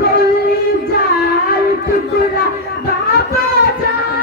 করলি যার টুকরা বাবা যা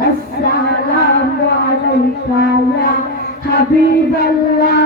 السلام عليك يا حبيب الله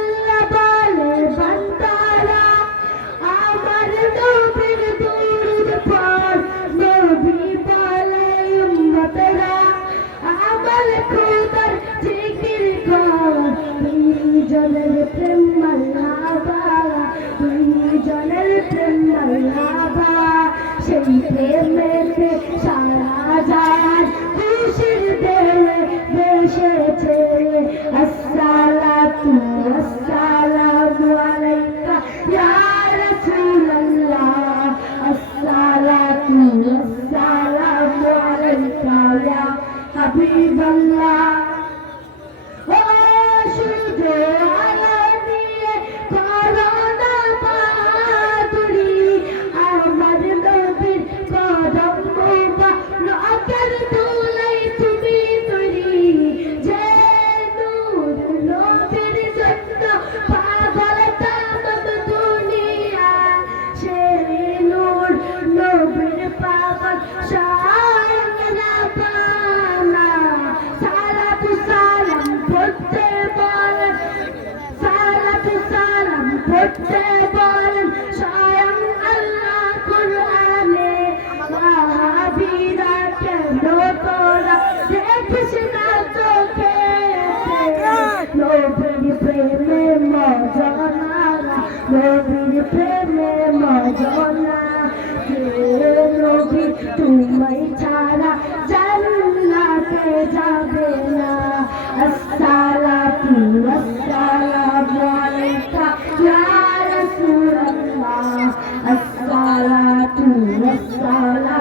Amen. Lord, bring your prayer, Lord, bring your prayer, Lord. அதனால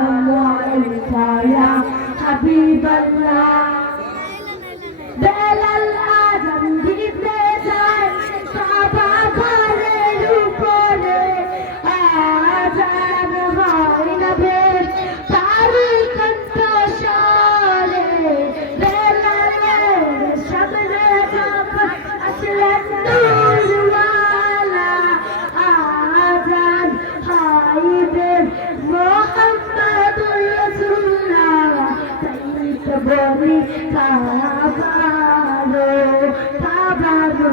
তুমি কাবালো কাবালো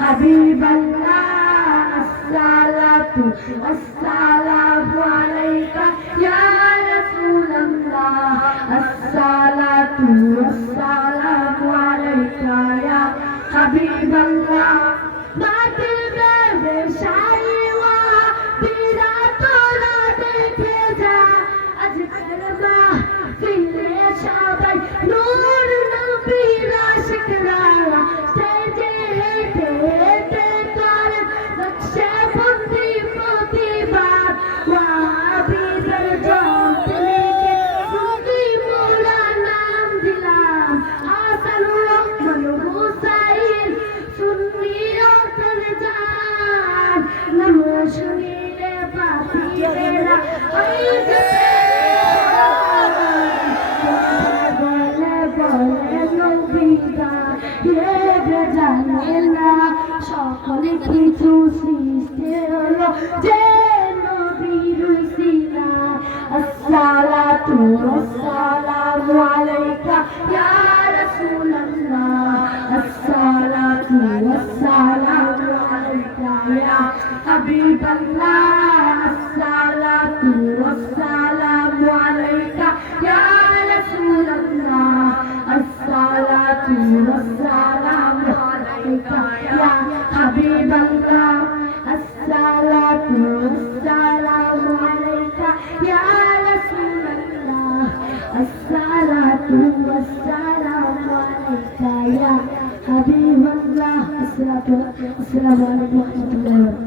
ഹബീബല്ല এ জানে না। সকলে কিছু সৃষ্টি হলো যে নবীর উসিলা আসসালাতু ওয়াসসালামু আলাইকা ইয়া রাসূলুল্লাহ। আসসালাতু ওয়াসসালামু আলাইকা ইয়া হাবিবাল্লাহ। আসসালাতু ওয়াসসালামু আলাইকা ইয়া ইয়া রাসূলুল্লাহ আসসালাতু ওয়াসসালামু আলাইকা ইয়া হাবিবাল্লাহ আসসালাতু আসসালামু আলাইকুম ওয়া রাহমাতুল্লাহি ওয়া বারাকাতুহু